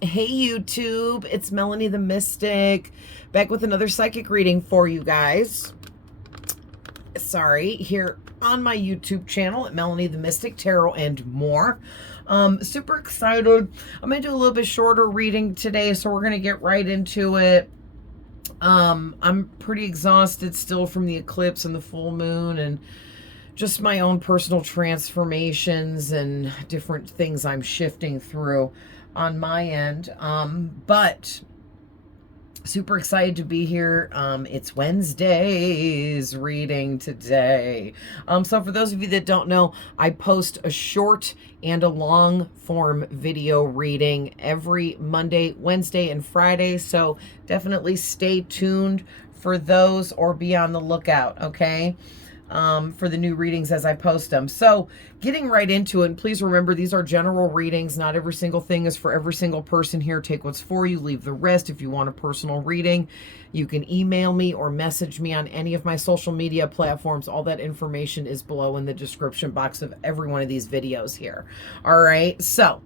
Hey YouTube, it's Melanie the Mystic, back with another psychic reading for you guys. Sorry, here on my YouTube channel at Melanie the Mystic, Tarot and more. Super excited. I'm going to do a little bit shorter reading today, so we're going to get right into it. I'm pretty exhausted still from the eclipse and the full moon and just my own personal transformations and different things I'm shifting through on my end. But super excited to be here. It's Wednesday's reading today. So for those of you that don't know, I post a short and a long form video reading every Monday, Wednesday, and Friday. So definitely stay tuned for those or be on the lookout, okay? For the new readings as I post them. So getting right into it, and please remember these are general readings. Not every single thing is for every single person here. Take what's for you, leave the rest. If you want a personal reading, you can email me or message me on any of my social media platforms. All that information is below in the description box of every one of these videos here. All right, so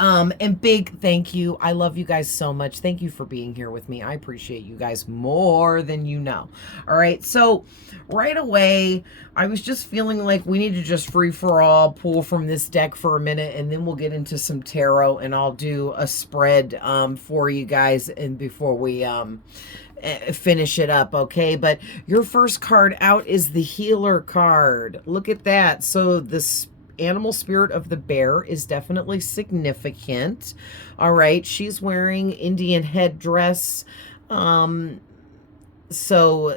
and big thank you. I love you guys so much. Thank you for being here with me. I appreciate you guys more than you know. All right. So right away, I was just feeling like we need to just free for all pull from this deck for a minute, and then we'll get into some tarot and I'll do a spread for you guys and before we finish it up, okay? But your first card out is the healer card. Look at that. So this animal spirit of the bear is definitely significant. All right, she's wearing Indian headdress. So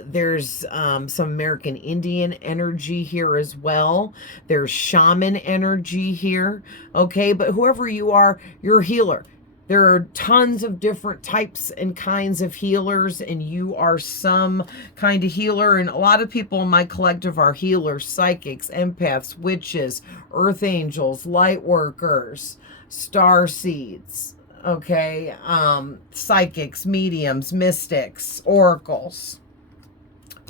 there's some American Indian energy here as well. There's shaman energy here. Okay, but whoever you are, you're a healer. There are tons of different types and kinds of healers, and you are some kind of healer. And a lot of people in my collective are healers, psychics, empaths, witches, earth angels, light workers, star seeds, okay, psychics, mediums, mystics, oracles,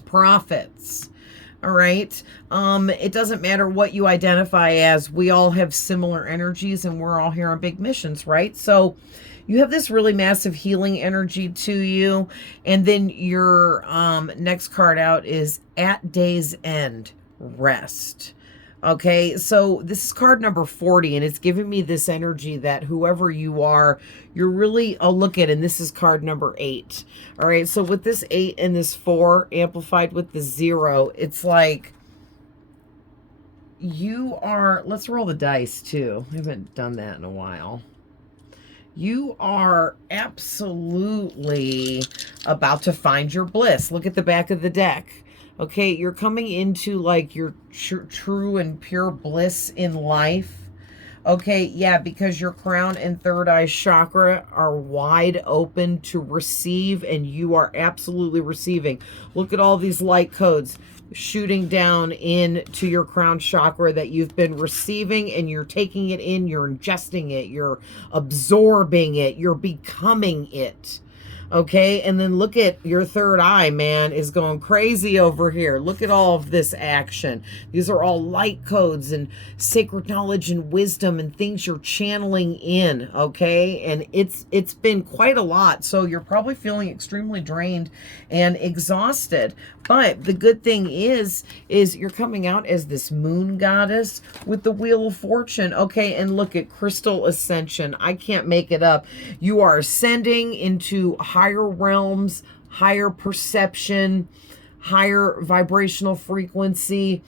prophets. All right. It doesn't matter what you identify as. We all have similar energies and we're all here on big missions, right? So you have this really massive healing energy to you. And then your next card out is At Day's End, Rest. Okay, so this is card number 40, and it's giving me this energy that whoever you are, you're really, oh, look at it, and this is card number 8. All right, so with this 8 and this 4 amplified with the 0, it's like you are, let's roll the dice too. I haven't done that in a while. You are absolutely about to find your bliss. Look at the back of the deck. Okay, you're coming into like your true and pure bliss in life. Okay, yeah, because your crown and third eye chakra are wide open to receive, and you are absolutely receiving. Look at all these light codes shooting down into your crown chakra that you've been receiving, and you're taking it in, you're ingesting it, you're absorbing it, you're becoming it. Okay, and then look at your third eye, man, is going crazy over here. Look at all of this action. These are all light codes and sacred knowledge and wisdom and things you're channeling in, okay? And it's been quite a lot, so you're probably feeling extremely drained and exhausted. But the good thing is you're coming out as this moon goddess with the Wheel of Fortune, okay? And look at crystal ascension. I can't make it up. You are ascending into higher realms, higher perception, higher vibrational frequency,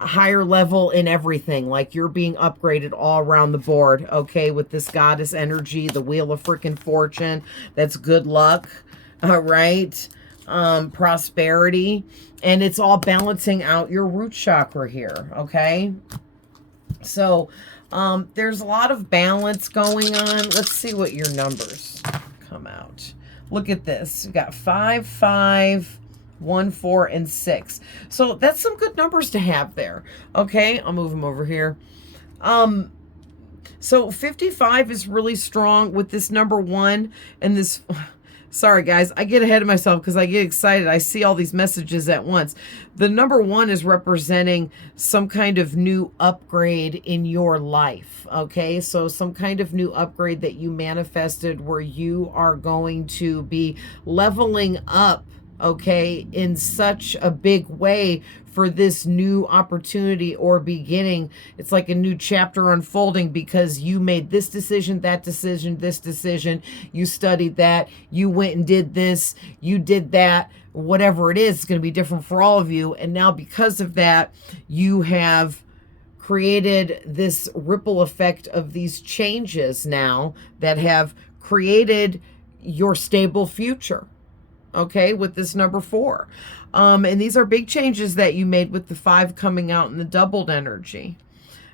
higher level in everything. Like you're being upgraded all around the board, okay? With this goddess energy, the Wheel of freaking Fortune. That's good luck, all right? Prosperity, and it's all balancing out your root chakra here, okay? So there's a lot of balance going on. Let's see what your numbers come out. Look at this. You got 5, 5, 1, 4, and 6. So that's some good numbers to have there. Okay, I'll move them over here. So 55 is really strong with this number 1 and this Sorry, guys. I get ahead of myself because I get excited. I see all these messages at once. The number 1 is representing some kind of new upgrade in your life. Okay, so some kind of new upgrade that you manifested where you are going to be leveling up, okay, in such a big way for this new opportunity or beginning. It's like a new chapter unfolding because you made this decision, that decision, this decision. You studied that. You went and did this. You did that. Whatever it is, it's going to be different for all of you. And now because of that, you have created this ripple effect of these changes now that have created your stable future. Okay, with this number 4. And these are big changes that you made with the 5 coming out in the doubled energy.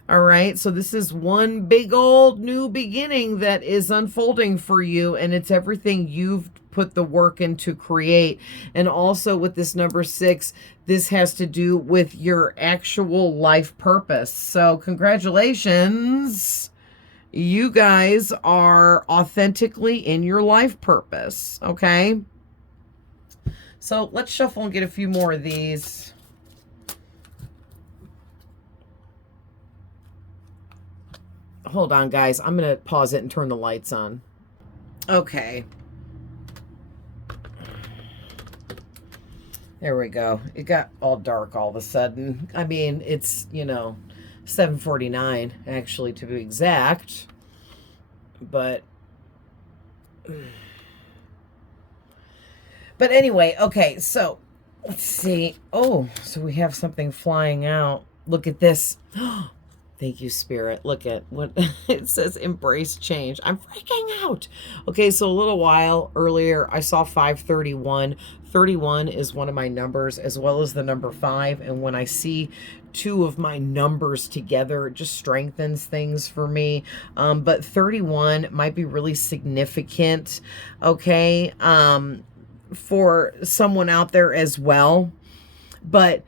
All right, so this is one big old new beginning that is unfolding for you, and it's everything you've put the work in to create. And also with this number 6, this has to do with your actual life purpose. So congratulations. You guys are authentically in your life purpose, okay? So let's shuffle and get a few more of these. Hold on, guys. I'm going to pause it and turn the lights on. Okay. There we go. It got all dark all of a sudden. I mean, it's, 7:49, actually, to be exact. But anyway, okay, so let's see. Oh, so we have something flying out. Look at this. Thank you, Spirit. Look at what it says, embrace change. I'm freaking out. Okay, so a little while earlier, I saw 531. 31 is one of my numbers, as well as the number 5. And when I see 2 of my numbers together, it just strengthens things for me. But 31 might be really significant, okay, for someone out there as well. But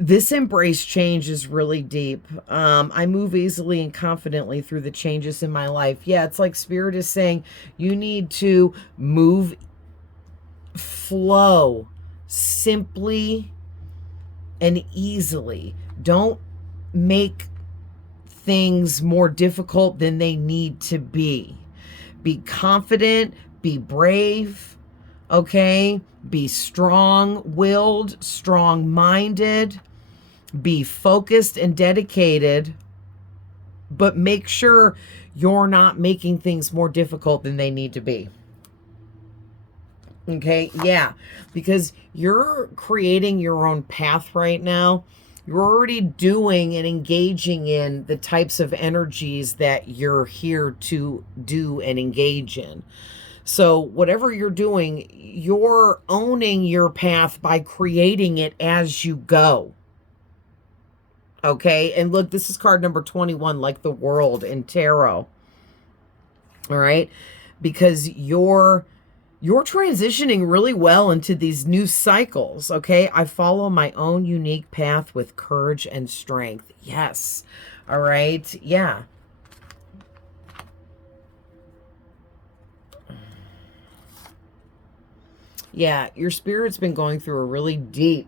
this embrace change is really deep. I move easily and confidently through the changes in my life. Yeah, it's like Spirit is saying you need to move, flow simply and easily. Don't make things more difficult than they need to be. Be confident, be brave, okay? Be strong-willed, strong-minded, be focused and dedicated, but make sure you're not making things more difficult than they need to be. Okay, yeah, because you're creating your own path right now. You're already doing and engaging in the types of energies that you're here to do and engage in. So whatever you're doing, you're owning your path by creating it as you go. Okay, and look, this is card number 21, like the world in tarot. All right, because you're transitioning really well into these new cycles, okay? I follow my own unique path with courage and strength. Yes. All right. Yeah. Yeah, your spirit's been going through a really deep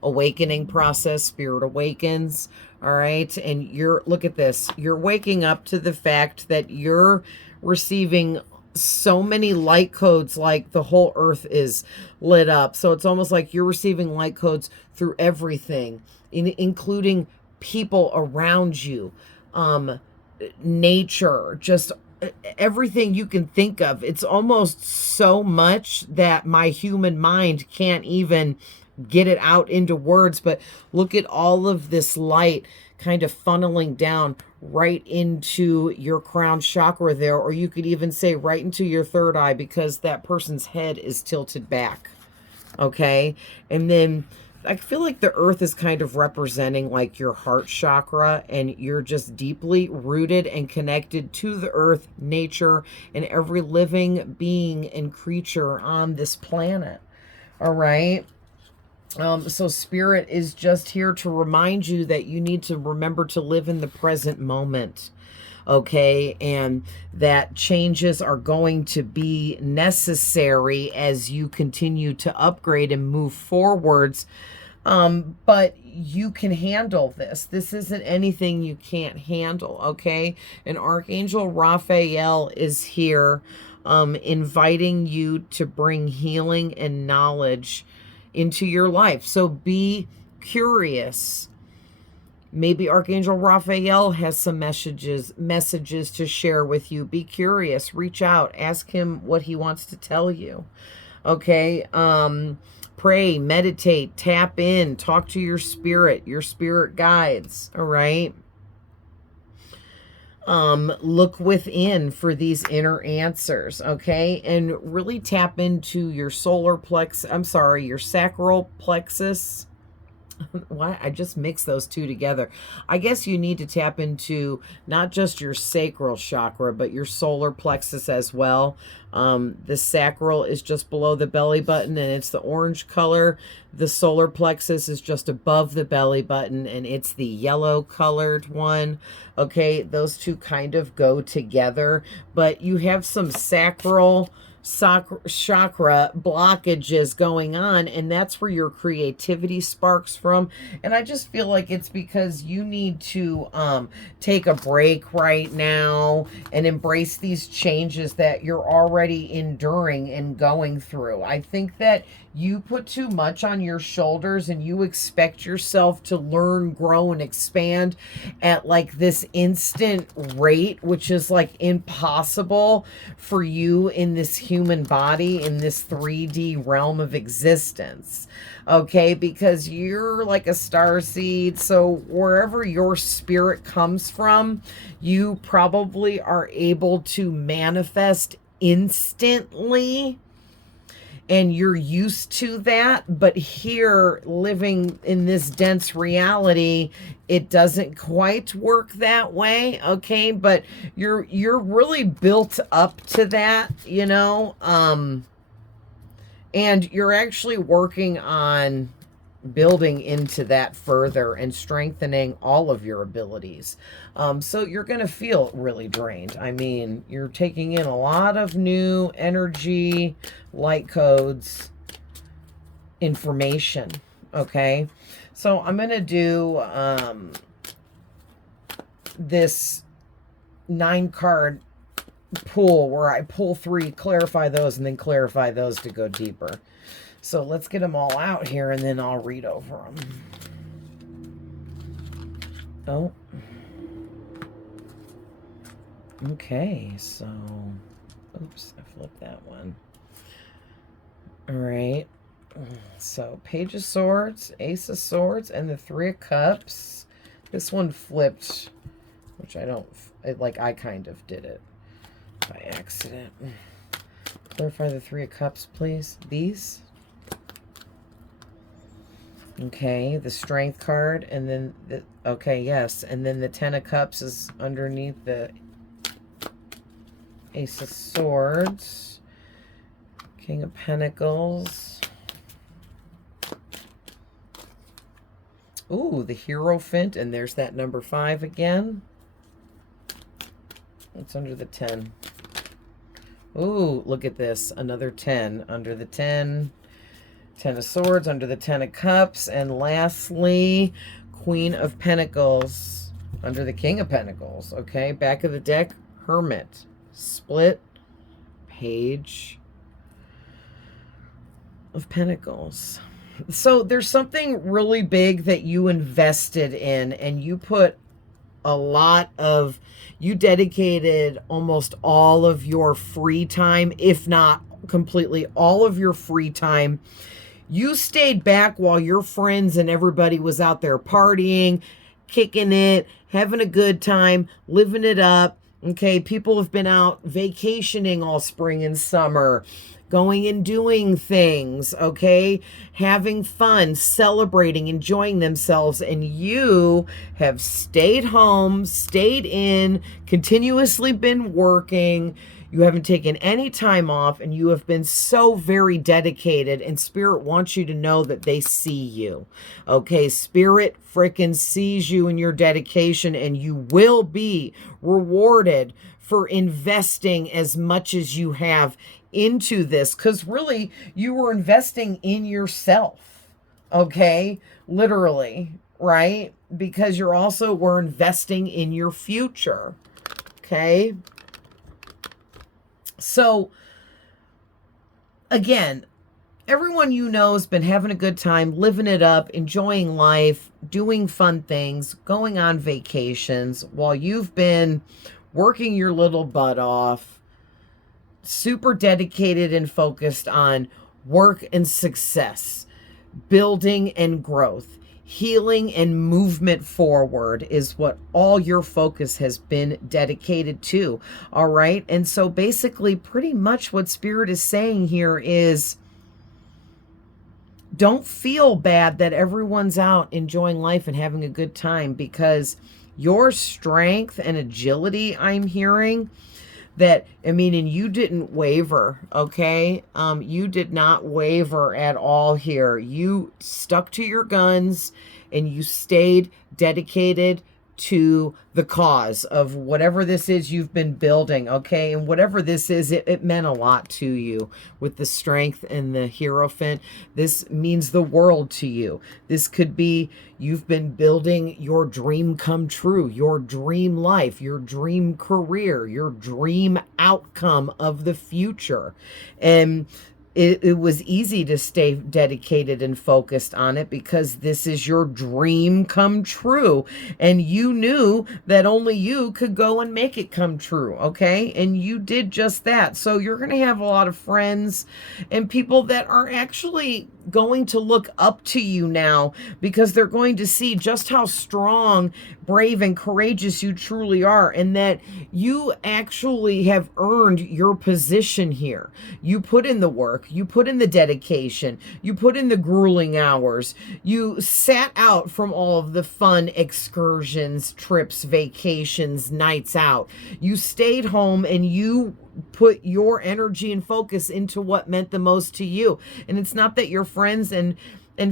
awakening process. Spirit awakens, all right? And look at this. You're waking up to the fact that you're receiving so many light codes, like the whole earth is lit up. So it's almost like you're receiving light codes through everything, including people around you, nature, just everything you can think of. It's almost so much that my human mind can't even get it out into words. But look at all of this light kind of funneling down right into your crown chakra there, or you could even say right into your third eye, because that person's head is tilted back. Okay, and then I feel like the earth is kind of representing like your heart chakra, and you're just deeply rooted and connected to the earth, nature, and every living being and creature on this planet. All right. So Spirit is just here to remind you that you need to remember to live in the present moment. okay? And that changes are going to be necessary as you continue to upgrade and move forwards. But you can handle this. This isn't anything you can't handle, okay? And Archangel Raphael is here, inviting you to bring healing and knowledge into your life. So be curious. Maybe Archangel Raphael has some messages to share with you. Be curious, reach out, ask him what he wants to tell you. Okay? Pray, meditate, tap in, talk to your spirit guides, all right? Look within for these inner answers, okay? And really tap into your your sacral plexus. Why? I just mixed those two together. I guess you need to tap into not just your sacral chakra, but your solar plexus as well. The sacral is just below the belly button, and it's the orange color. The solar plexus is just above the belly button, and it's the yellow colored one. Okay, those two kind of go together, but you have some sacral chakra blockages going on, and that's where your creativity sparks from. And I just feel like it's because you need to take a break right now and embrace these changes that you're already enduring and going through. I think that you put too much on your shoulders and you expect yourself to learn, grow, and expand at like this instant rate, which is like impossible for you in this human body, in this 3D realm of existence. Okay, because you're like a star seed, so wherever your spirit comes from, you probably are able to manifest instantly, and you're used to that. But here, living in this dense reality, it doesn't quite work that way, okay? But you're really built up to that, you know, and you're actually working on building into that further and strengthening all of your abilities. So you're going to feel really drained. I mean, you're taking in a lot of new energy, light codes, information, okay? So I'm going to do this 9-card pull where I pull 3, clarify those, and then clarify those to go deeper. So let's get them all out here, and then I'll read over them. Oh. Okay, so... Oops, I flipped that one. All right. So, Page of Swords, Ace of Swords, and the 3 of Cups. This one flipped, which I kind of did it by accident. Clarify the 3 of Cups, please. These. Okay, the Strength card, and then okay, yes, and then the 10 of Cups is underneath the Ace of Swords, King of Pentacles. Ooh, the Hierophant, and there's that number 5 again. It's under the 10. Ooh, look at this, another 10 under the 10. 10 of Swords under the 10 of Cups, and lastly, Queen of Pentacles under the King of Pentacles. Okay, back of the deck, Hermit, split, Page of Pentacles. So there's something really big that you invested in, and you put a lot of, you dedicated almost all of your free time, if not completely all of your free time. You stayed back while your friends and everybody was out there partying, kicking it, having a good time, living it up. Okay, people have been out vacationing all spring and summer, going and doing things, okay, having fun, celebrating, enjoying themselves, and you have stayed home, stayed in, continuously been working. You haven't taken any time off, and you have been so very dedicated, and Spirit wants you to know that they see you. Okay, Spirit frickin' sees you in your dedication, and you will be rewarded for investing as much as you have into this, because really you were investing in yourself. Okay, literally, right? Because you're also were investing in your future. Okay. So again, everyone you know has been having a good time, living it up, enjoying life, doing fun things, going on vacations while you've been working your little butt off, super dedicated and focused on work and success, building and growth. Healing and movement forward is what all your focus has been dedicated to. All right. And so basically, pretty much what Spirit is saying here is don't feel bad that everyone's out enjoying life and having a good time, because your strength and agility, I'm hearing, that, I mean, and you didn't waver, okay? You did not waver at all here. You stuck to your guns and you stayed dedicated to the cause of whatever this is you've been building, okay? And whatever this is, it meant a lot to you with the strength and the Hierophant. This means the world to you. This could be you've been building your dream come true, your dream life, your dream career, your dream outcome of the future. And it was easy to stay dedicated and focused on it because this is your dream come true. And you knew that only you could go and make it come true, okay? And you did just that. So you're going to have a lot of friends and people that are actually going to look up to you now, because they're going to see just how strong, brave, and courageous you truly are, and that you actually have earned your position here. You put in the work, you put in the dedication, you put in the grueling hours, you sat out from all of the fun excursions, trips, vacations, nights out. You stayed home and you put your energy and focus into what meant the most to you. And it's not that your friends and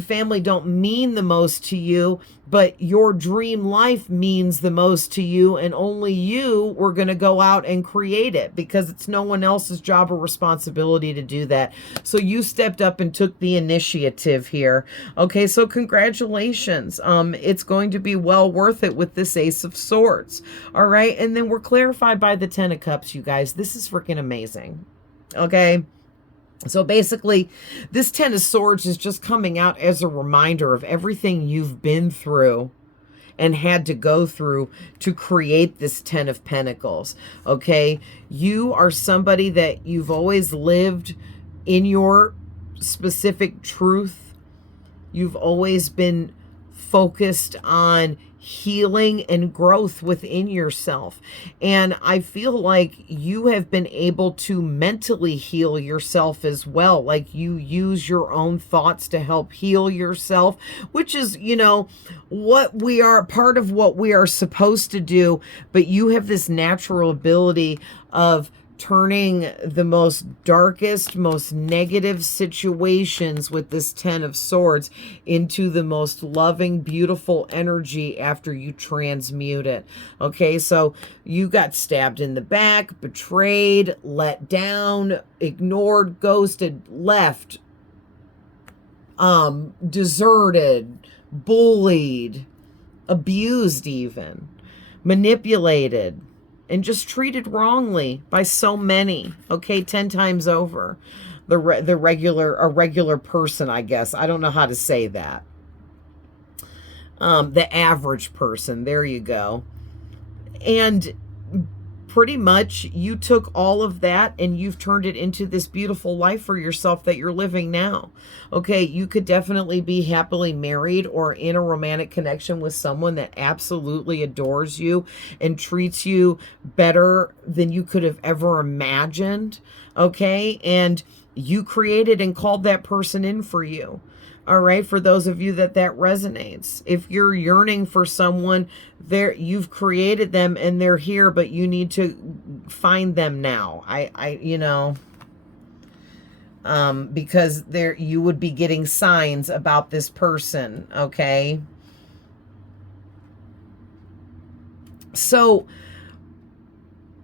family don't mean the most to you, but your dream life means the most to you, and only you were going to go out and create it, because it's no one else's job or responsibility to do that. So you stepped up and took the initiative here. Okay, so congratulations. It's going to be well worth it with this Ace of Swords. All right, and then we're clarified by the Ten of Cups, you guys. This is freaking amazing. Okay. So basically, this Ten of Swords is just coming out as a reminder of everything you've been through and had to go through to create this Ten of Pentacles, okay? You are somebody that you've always lived in your specific truth. You've always been focused on healing and growth within yourself. And I feel like you have been able to mentally heal yourself as well. Like you use your own thoughts to help heal yourself, which is, you know, what we are, part of what we are supposed to do. But you have this natural ability of turning the most darkest, most negative situations with this Ten of Swords into the most loving, beautiful energy after you transmute it. Okay, so you got stabbed in the back, betrayed, let down, ignored, ghosted, left, deserted, bullied, abused even, manipulated, and just treated wrongly by so many, okay, 10 times over. A regular person, I guess. I don't know how to say that. The average person, there you go. And pretty much you took all of that and you've turned it into this beautiful life for yourself that you're living now. Okay, you could definitely be happily married or in a romantic connection with someone that absolutely adores you and treats you better than you could have ever imagined. Okay, and you created and called that person in for you. All right, for those of you that resonates. If you're yearning for someone, there you've created them and they're here, but you need to find them now. You know, because there you would be getting signs about this person, okay? So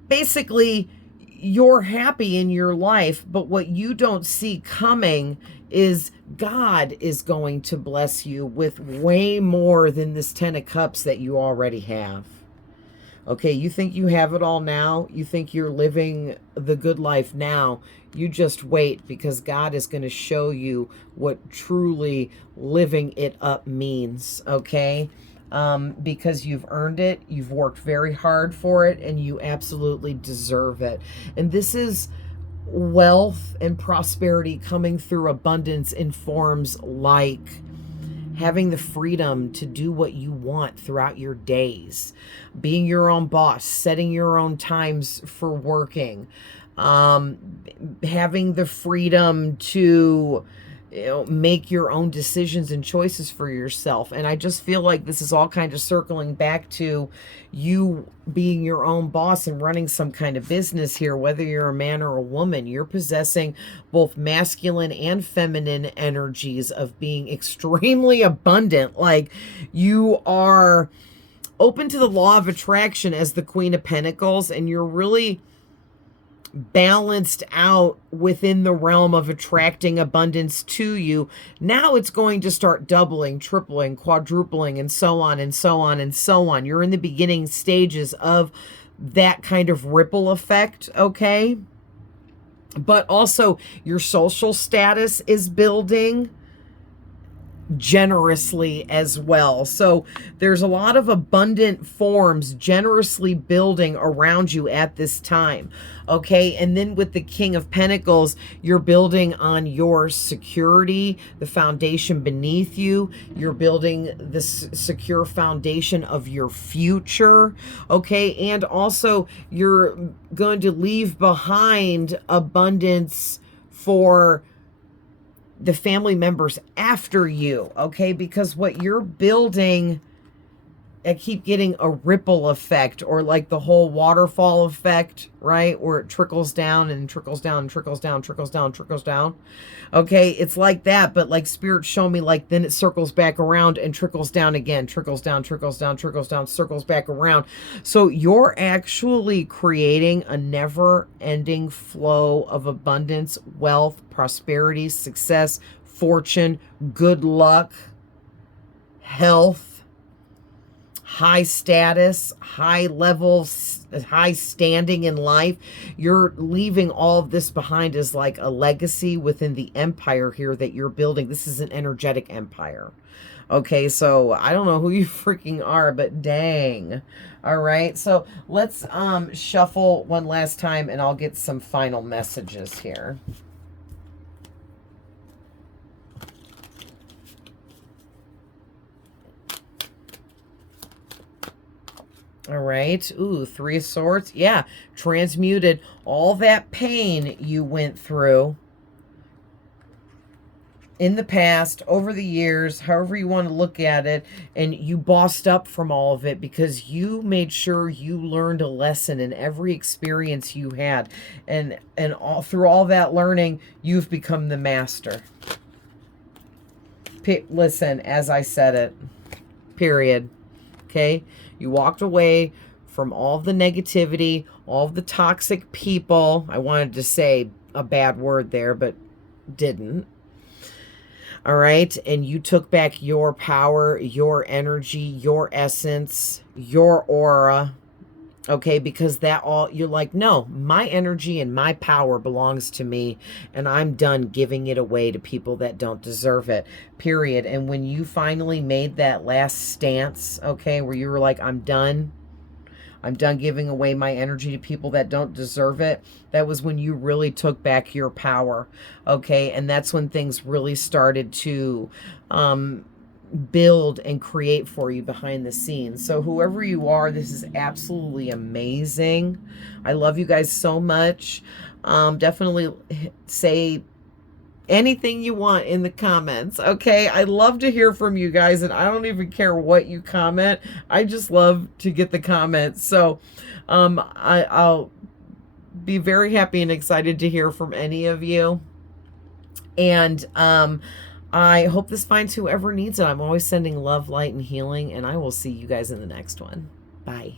basically, you're happy in your life, but what you don't see coming is God is going to bless you with way more than this 10 of Cups that you already have. Okay, you think you have it all now. You think you're living the good life now. You just wait, because God is going to show you what truly living it up means, okay? Because you've earned it, you've worked very hard for it, and you absolutely deserve it. And this is wealth and prosperity coming through abundance in forms like having the freedom to do what you want throughout your days, being your own boss, setting your own times for working, having the freedom to, you know, make your own decisions and choices for yourself. And I just feel like this is all kind of circling back to you being your own boss and running some kind of business here, whether you're a man or a woman. You're possessing both masculine and feminine energies of being extremely abundant. Like, you are open to the law of attraction as the Queen of Pentacles, and you're really balanced out within the realm of attracting abundance to you. Now it's going to start doubling, tripling, quadrupling, and so on and so on and so on. You're in the beginning stages of that kind of ripple effect, okay? But also your social status is building generously as well. So there's a lot of abundant forms generously building around you at this time. Okay, and then with the King of Pentacles, you're building on your security, the foundation beneath you. You're building the secure foundation of your future. Okay, and also you're going to leave behind abundance for the family members after you, okay? Because what you're building, I keep getting a ripple effect, or like the whole waterfall effect, right? Where it trickles down and trickles down and trickles down, trickles down, trickles down. Okay, it's like that, but like Spirit show me, like then it circles back around and trickles down again, trickles down, trickles down, trickles down, circles back around. So you're actually creating a never-ending flow of abundance, wealth, prosperity, success, fortune, good luck, health, high status, high levels, high standing in life. You're leaving all of this behind as like a legacy within the empire here that you're building. This is an energetic empire. Okay, so I don't know who you freaking are, but dang. All right, so let's shuffle one last time and I'll get some final messages here. All right. Ooh, Three of Swords. Yeah. Transmuted all that pain you went through in the past, over the years, however you want to look at it, and you bossed up from all of it because you made sure you learned a lesson in every experience you had. And all through all that learning, you've become the master. Listen, as I said it, period. Okay? You walked away from all the negativity, all the toxic people. I wanted to say a bad word there, but didn't. All right? And you took back your power, your energy, your essence, your aura. Okay? Because that all, you're like, no, my energy and my power belongs to me, and I'm done giving it away to people that don't deserve it, period. And when you finally made that last stance, okay, where you were like, I'm done giving away my energy to people that don't deserve it, that was when you really took back your power, okay? And that's when things really started to build and create for you behind the scenes. So whoever you are, this is absolutely amazing. I love you guys so much. Definitely say anything you want in the comments. Okay, I love to hear from you guys, and I don't even care what you comment. I just love to get the comments. So I'll be very happy and excited to hear from any of you. And I hope this finds whoever needs it. I'm always sending love, light, and healing, and I will see you guys in the next one. Bye.